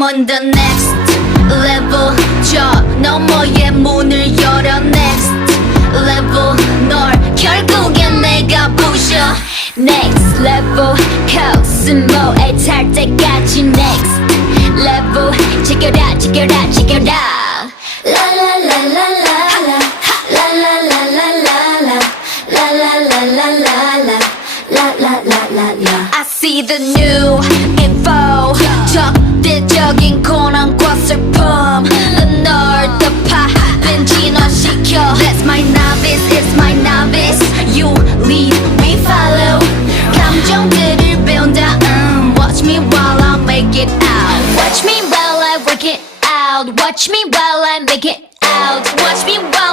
I'm on the next level 저 너머의 문을 열어 next level 널 결국엔 내가 부셔 next level 코스모에 탈 때까지 next level 지켜라 지켜라 지켜라 라라라라라라 라라라라라라 라라라라라라 라라라라라 I see the new info 적대적인 고난과 슬픔 널 더 파빈 진화시켜 That's my novice, it's my novice